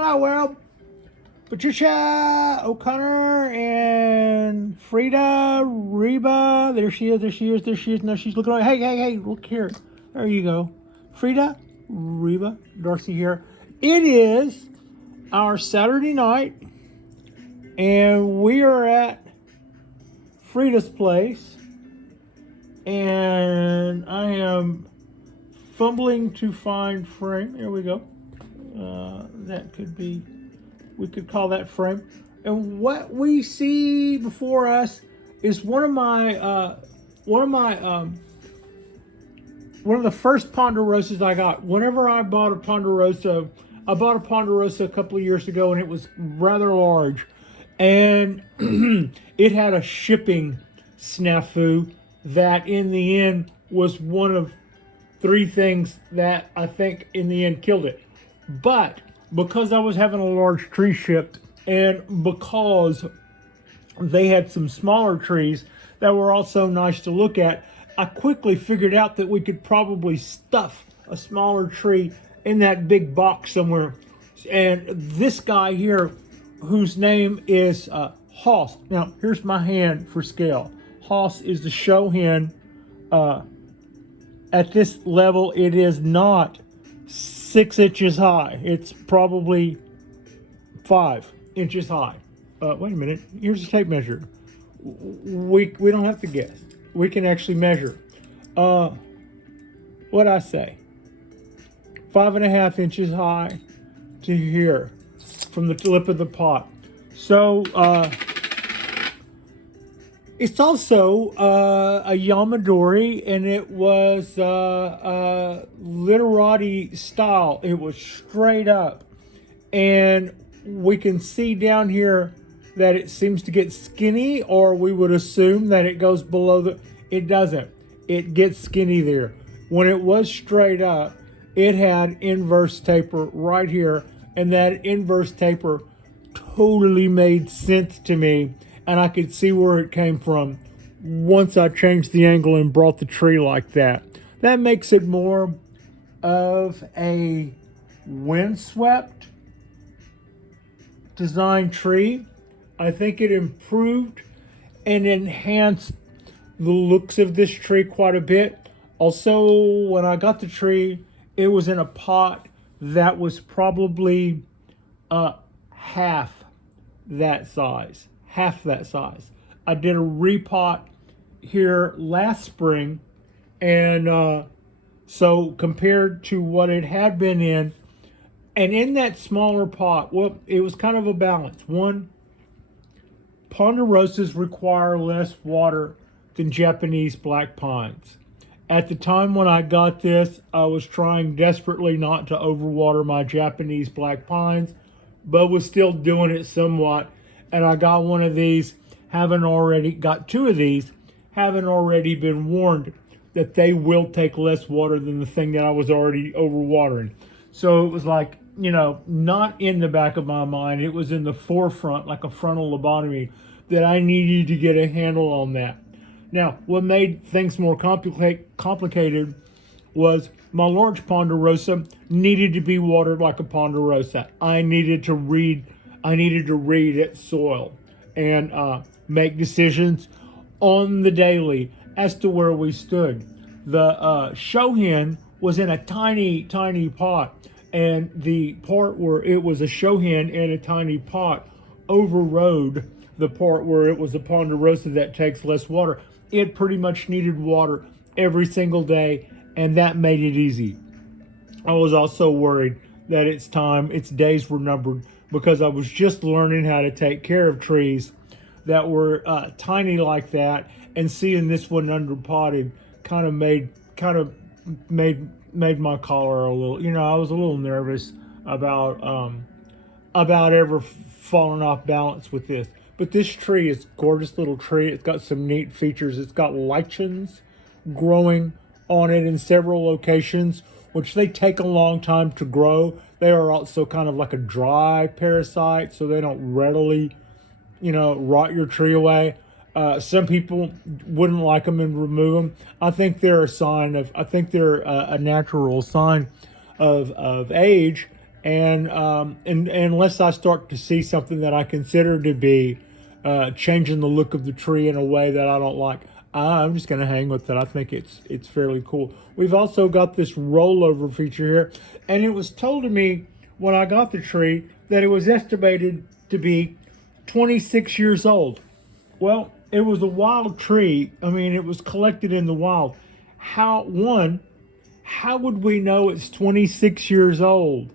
Hello, world. Patricia O'Connor and Frida Reba. There she is. No, she's looking away. Hey, look here. There you go. Frida, Reba, Darcy here. It is our Saturday night, and we are at Frida's place, and I am fumbling to find frame. There we go. That could be, we could call that frame. And what we see before us is one of the first Ponderosas I got. Whenever I bought a Ponderosa, I bought a Ponderosa a couple of years ago, and it was rather large, and it had a shipping snafu that in the end was one of three things that I think in the end killed it. But because I was having a large tree shipped, and because they had some smaller trees that were also nice to look at, I quickly figured out that we could probably stuff a smaller tree in that big box somewhere. And this guy here, whose name is Hoss. Now, here's my hand for scale. Hoss is the Shohin. At this level, it is not 6 inches high. It's probably 5 inches high. Wait a minute. Here's a tape measure. We don't have to guess. We can actually measure. What'd I say? 5.5 inches high to here from the lip of the pot. So it's also a Yamadori, and it was Literati style. It was straight up, and we can see down here that it seems to get skinny, or we would assume that it goes below the. It doesn't. It gets skinny there. When it was straight up, it had inverse taper right here, and that inverse taper totally made sense to me, and I could see where it came from once I changed the angle and brought the tree like that. That makes it more of a windswept design tree. I think it improved and enhanced the looks of this tree quite a bit. Also, when I got the tree, it was in a pot that was probably half that size. I did a repot here last spring, and so compared to what it had been in, and in that smaller pot, well, it was kind of a balance. One, Ponderosas require less water than Japanese black pines. At the time when I got this, I was trying desperately not to overwater my Japanese black pines, but was still doing it somewhat. And I got one of these, got two of these, having already been warned that they will take less water than the thing that I was already overwatering. So it was like, not in the back of my mind, it was in the forefront, like a frontal lobotomy, that I needed to get a handle on that. Now, what made things more complicated was my large Ponderosa needed to be watered like a Ponderosa. I needed to read its soil and make decisions on the daily as to where we stood. The Shohin was in a tiny pot, and the part where it was a Shohin in a tiny pot overrode the part where it was a Ponderosa that takes less water. It pretty much needed water every single day, and that made it easy. I was also worried that its days were numbered, because I was just learning how to take care of trees that were tiny like that, and seeing this one underpotted kind of made my collar a little. I was a little nervous about ever falling off balance with this. But this tree is a gorgeous little tree. It's got some neat features. It's got lichens growing on it in several locations, which they take a long time to grow. They are also kind of like a dry parasite, so they don't readily, rot your tree away. Some people wouldn't like them and remove them. I think they're a natural sign of age, and unless I start to see something that I consider to be changing the look of the tree in a way that I don't like, I'm just going to hang with it. I think it's fairly cool. We've also got this rollover feature here, and it was told to me when I got the tree that it was estimated to be 26 years old. Well, it was a wild tree. I mean, it was collected in the wild. How would we know it's 26 years old?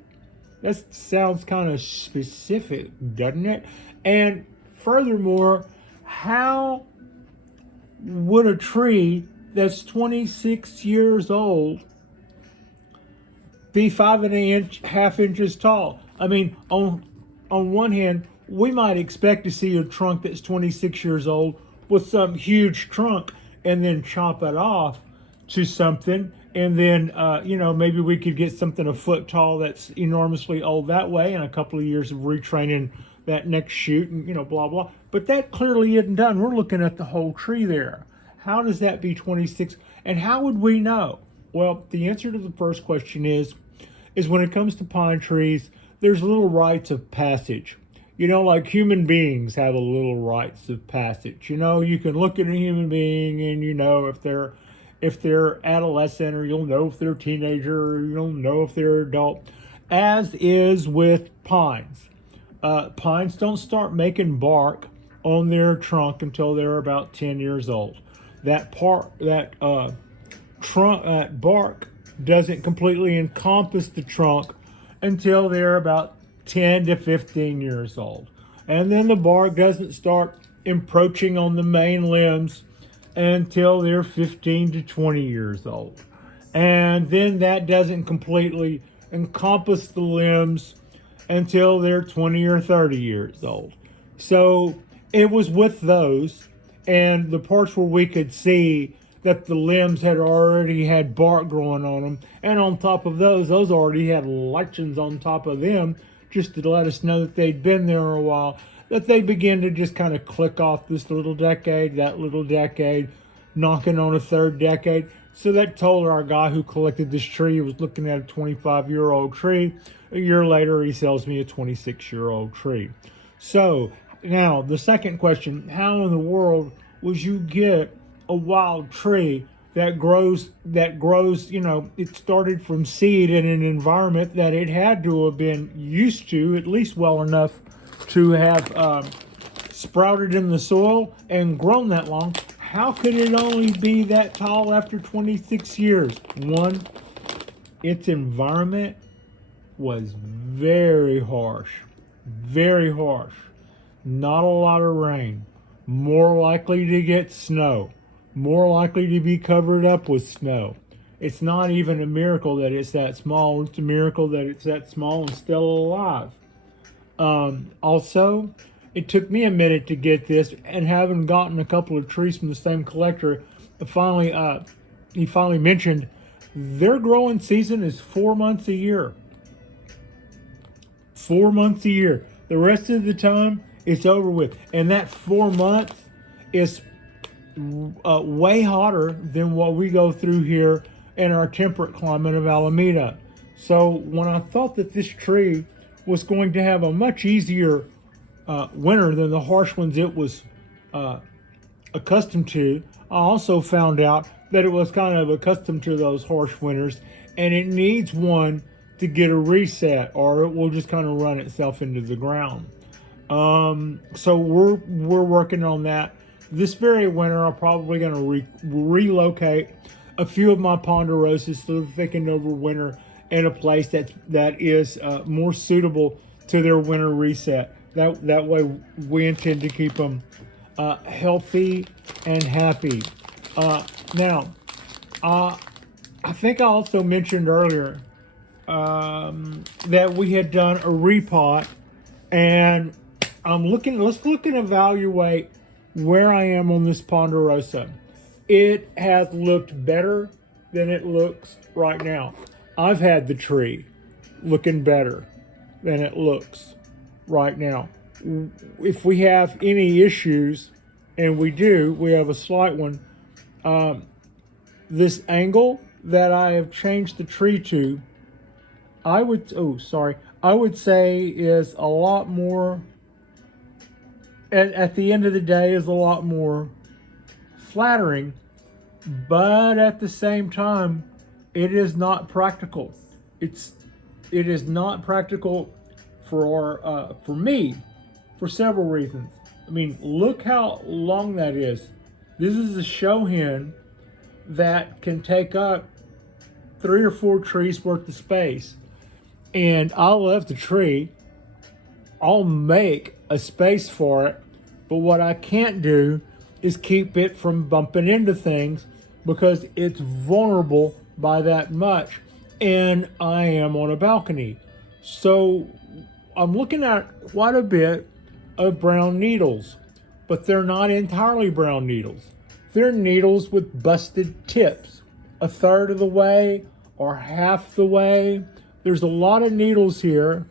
That sounds kind of specific, doesn't it? And furthermore, how would a tree that's 26 years old be 5.5 inches tall? I mean, on one hand, we might expect to see a trunk that's 26 years old with some huge trunk and then chop it off to something. And then, maybe we could get something a foot tall that's enormously old that way, and a couple of years of retraining that next shoot, and, blah, blah. But that clearly isn't done. We're looking at the whole tree there. How does that be 26? And how would we know? Well, the answer to the first question is when it comes to pine trees, there's little rites of passage. Like human beings have a little rites of passage. You can look at a human being and if they're adolescent, or you'll know if they're a teenager, or you'll know if they're adult, as is with pines. Pines don't start making bark on their trunk until they're about 10 years old. That bark doesn't completely encompass the trunk until they're about 10 to 15 years old. And then the bark doesn't start encroaching on the main limbs until they're 15 to 20 years old. And then that doesn't completely encompass the limbs until they're 20 or 30 years old. So it was with those, and the parts where we could see that the limbs had already had bark growing on them, and on top of those already had lichens on top of them, just to let us know that they'd been there a while, that they begin to just kind of click off this little decade, that little decade, knocking on a third decade. So that told our guy who collected this tree, he was looking at a 25-year-old tree. A year later, he sells me a 26-year-old tree. So now the second question, how in the world would you get a wild tree that grows, it started from seed in an environment that it had to have been used to, at least well enough to have sprouted in the soil and grown that long? How could it only be that tall after 26 years? One, its environment was very harsh. Not a lot of rain. More likely to get snow. More likely to be covered up with snow. It's not even a miracle that it's that small. It's a miracle that it's that small and still alive. Also, it took me a minute to get this, and having gotten a couple of trees from the same collector, he finally mentioned their growing season is 4 months a year. 4 months a year. The rest of the time, it's over with. And that 4 months is way hotter than what we go through here in our temperate climate of Alameda. So when I thought that this tree was going to have a much easier winter than the harsh ones it was accustomed to, I also found out that it was kind of accustomed to those harsh winters, and it needs one to get a reset, or it will just kind of run itself into the ground. So we're working on that. This very winter, I'm probably going to relocate a few of my ponderosas so that they can overwinter in a place that is more suitable to their winter reset. That way, we intend to keep them healthy and happy. Now, I think I also mentioned earlier that we had done a repot, and let's look and evaluate where I am on this Ponderosa. It has looked better than it looks right now. I've had the tree looking better than it looks right now. If we have any issues, and we do, we have a slight one, this angle that I have changed the tree to, I I would say is a lot more, at the end of the day, is a lot more flattering, but at the same time, it is not practical. It's it is not practical for me for several reasons. I mean, look how long that is. This is a Shohin that can take up 3 or 4 trees worth of space. And I love the tree. I'll make a space for it. But what I can't do is keep it from bumping into things because it's vulnerable by that much. And I am on a balcony. So I'm looking at quite a bit of brown needles, but they're not entirely brown needles. They're needles with busted tips, a third of the way or half the way. There's a lot of needles here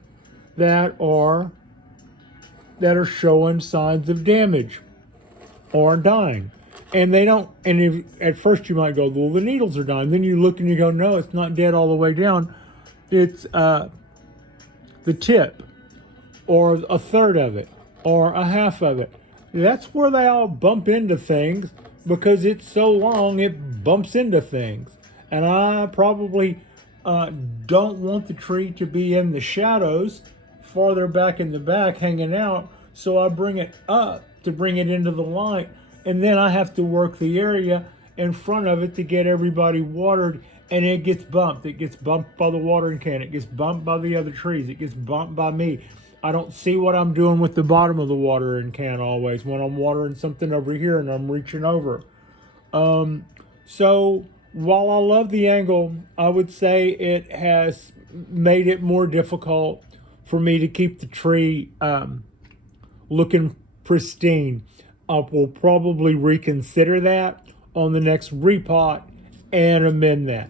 that are showing signs of damage or dying. And they don't, and if, at first you might go, well, the needles are dying. Then you look and you go, no, it's not dead all the way down. It's the tip, or a third of it, or a half of it. That's where they all bump into things because it's so long, it bumps into things. And I probably don't want the tree to be in the shadows, farther back in the back, hanging out. So I bring it up to bring it into the light. And then I have to work the area in front of it to get everybody watered, and it gets bumped. It gets bumped by the watering can. It gets bumped by the other trees. It gets bumped by me. I don't see what I'm doing with the bottom of the watering can always when I'm watering something over here and I'm reaching over. So while I love the angle, I would say it has made it more difficult for me to keep the tree looking pristine. I will probably reconsider that on the next repot and amend that.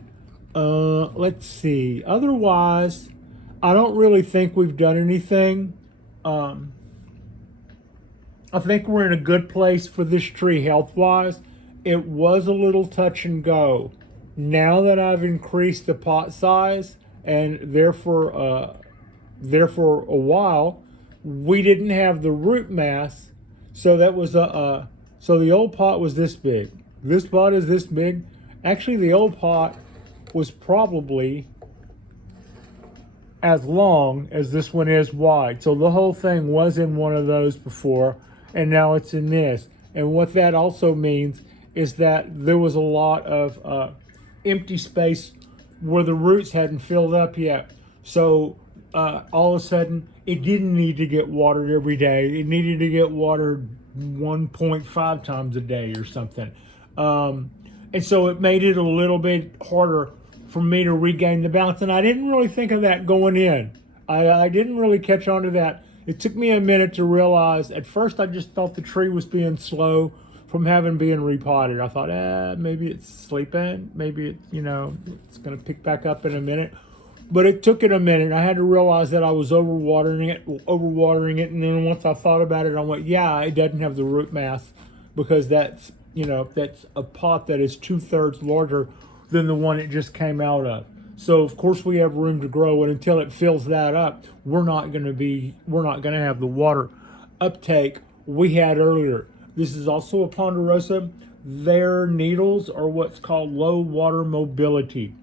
Let's see. Otherwise, I don't really think we've done anything. I think we're in a good place for this tree health-wise. It was a little touch and go. Now that I've increased the pot size, and therefore a while, we didn't have the root mass. So that was so the old pot was this big. This pot is this big. Actually, the old pot was probably as long as this one is wide. So the whole thing was in one of those before, and now it's in this. And what that also means is that there was a lot of empty space where the roots hadn't filled up yet. So all of a sudden, it didn't need to get watered every day. It needed to get watered 1.5 times a day or something. And so it made it a little bit harder for me to regain the balance. And I didn't really think of that going in. I didn't really catch on to that. It took me a minute to realize. At first, I just thought the tree was being slow from having been repotted. I thought, maybe it's sleeping. Maybe it's, it's going to pick back up in a minute. But it took it a minute. I had to realize that I was overwatering it. And then once I thought about it, I went, yeah, it doesn't have the root mass because that's a pot that is 2/3 larger than the one it just came out of. So of course we have room to grow, and until it fills that up, we're not going to have the water uptake we had earlier. This is also a Ponderosa. Their needles are what's called low water mobility.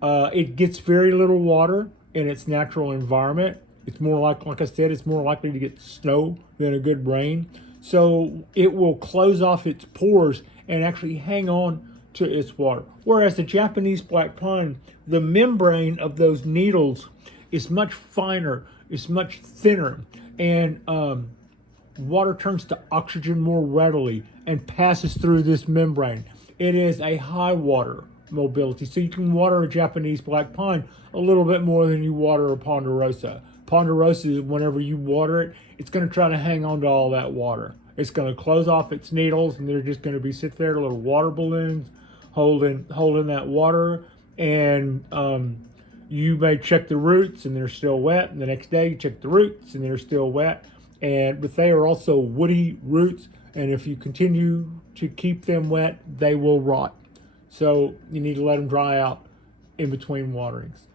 It gets very little water in its natural environment. It's more like I said, it's more likely to get snow than a good rain. So it will close off its pores and actually hang on to its water. Whereas the Japanese black pine, the membrane of those needles is much finer, it's much thinner, and water turns to oxygen more readily and passes through this membrane. It is a high water mobility. So you can water a Japanese black pine a little bit more than you water a Ponderosa. Ponderosa, whenever you water it, it's going to try to hang on to all that water. It's going to close off its needles, and they're just going to be sit there, little water balloons holding that water. And you may check the roots and they're still wet, and the next day you check the roots and they're still wet. But they are also woody roots, and if you continue to keep them wet, they will rot. So you need to let them dry out in between waterings.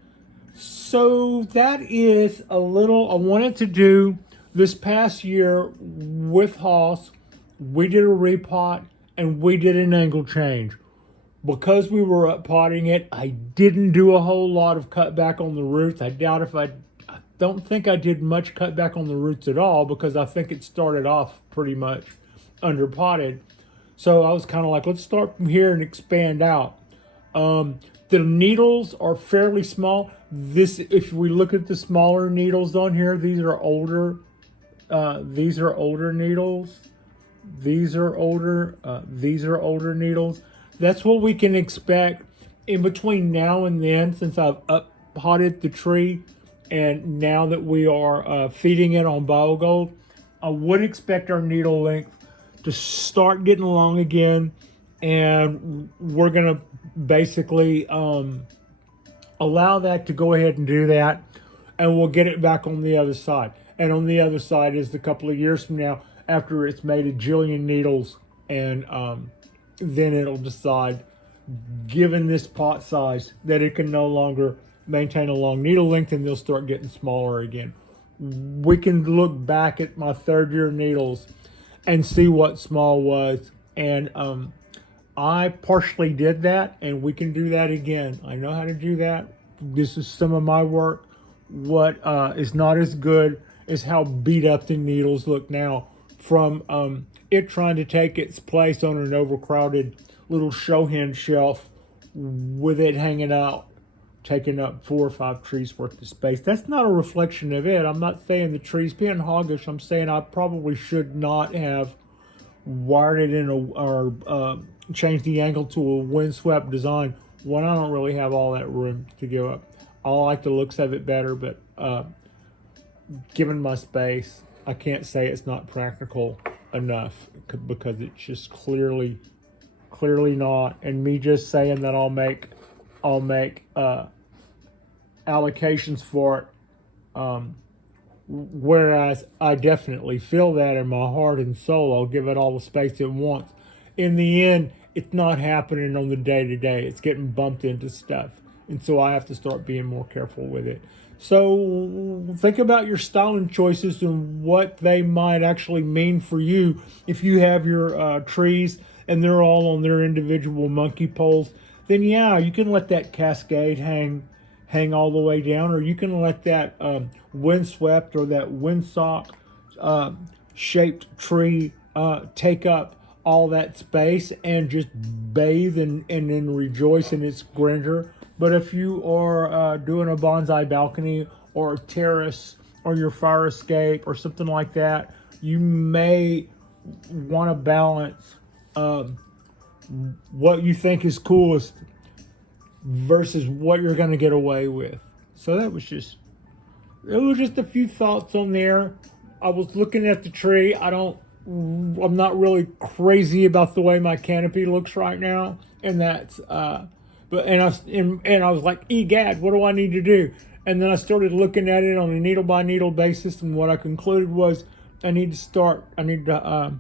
So that is a little I wanted to do this past year with Hoss. We did a repot and we did an angle change. Because we were up potting it, I didn't do a whole lot of cutback on the roots. I doubt if I don't think I did much cutback on the roots at all because I think it started off pretty much under potted. So I was kind of like, let's start from here and expand out. The needles are fairly small. This, if we look at the smaller needles on here, these are older. These are older needles. These are older. These are older needles. That's what we can expect in between now and then, since I've up potted the tree, and now that we are feeding it on biogold, I would expect our needle length to start getting long again, and we're gonna basically allow that to go ahead and do that, and we'll get it back on the other side. And on the other side is a couple of years from now, after it's made a jillion needles, and then it'll decide, given this pot size, that it can no longer maintain a long needle length, and they'll start getting smaller again. We can look back at my third year needles and see what small was, and I partially did that, and we can do that again. I know how to do that. This is some of my work. What is not as good is how beat up the needles look now from it trying to take its place on an overcrowded little Shohin shelf with it hanging out, taking up 4 or 5 trees worth of space. That's not a reflection of it. I'm not saying the tree's being hoggish. I'm saying I probably should not have wired it in or changed the angle to a windswept design when I don't really have all that room to give up. I like the looks of it better, but given my space, I can't say it's not practical enough, because it's just clearly not. And me just saying that I'll make allocations for it, whereas I definitely feel that in my heart and soul. I'll give it all the space it wants. In the end, it's not happening on the day-to-day. It's getting bumped into stuff, and so I have to start being more careful with it. So think about your styling choices and what they might actually mean for you. If you have your trees and they're all on their individual monkey poles, then yeah, you can let that cascade hang all the way down, or you can let that windswept or that windsock shaped tree take up all that space and just bathe and then rejoice in its grandeur. But if you are doing a bonsai balcony or a terrace or your fire escape or something like that, you may want to balance what you think is coolest versus what you're going to get away with. So it was just a few thoughts on there. I was looking at the tree. I'm not really crazy about the way my canopy looks right now, and that's I was like, egad, what do I need to do? And then I started looking at it on a needle by needle basis, and what I concluded was I need to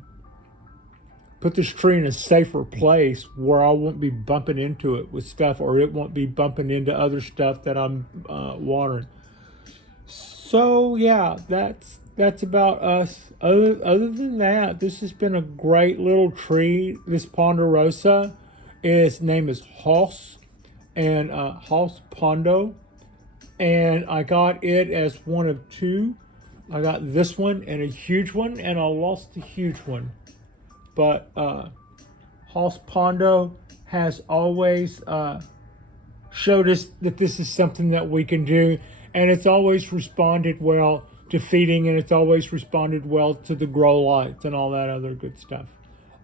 put this tree in a safer place where I won't be bumping into it with stuff, or it won't be bumping into other stuff that I'm watering. So yeah, that's about us. Other than that, this has been a great little tree. This Ponderosa, its name is Hoss, and Hoss Pondo, and I got it as one of 2. I got this one and a huge one, and I lost the huge one. But Hoss Pondo has always showed us that this is something that we can do, and it's always responded well to feeding, and it's always responded well to the grow lights and all that other good stuff.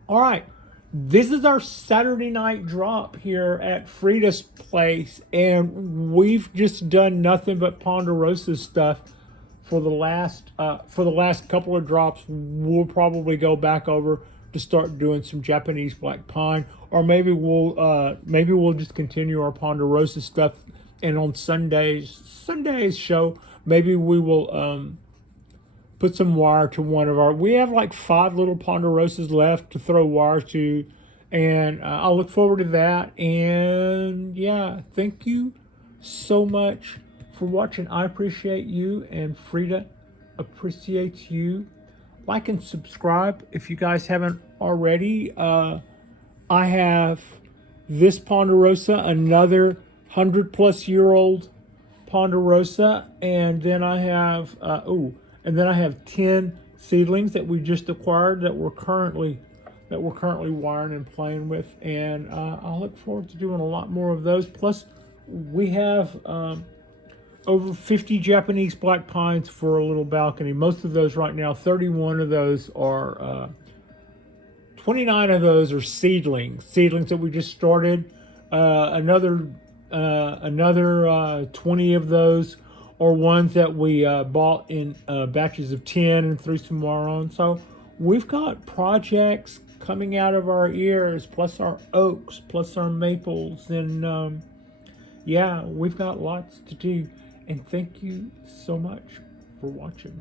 All right, this is our Saturday night drop here at Frida's place, and we've just done nothing but Ponderosa stuff for the last couple of drops. We'll probably go back over to start doing some Japanese black pine, or maybe we'll just continue our Ponderosa stuff. And on Sunday's show, maybe we will put some wire to one of our. We have like 5 little Ponderosas left to throw wire to, and I'll look forward to that. And yeah, thank you so much for watching. I appreciate you, and Frida appreciates you. Like and subscribe if you guys haven't already. I have this Ponderosa, another 100-plus-year-old Ponderosa, and then I have 10 seedlings that we just acquired that we're currently wiring and playing with, and I look forward to doing a lot more of those. Plus, we have over 50 Japanese black pines for a little balcony. Most of those right now, 31 of those are, 29 of those are seedlings that we just started. Another 20 of those are ones that we bought in batches of 10 and threw some more on. So we've got projects coming out of our ears, plus our oaks, plus our maples, and yeah, we've got lots to do. And thank you so much for watching.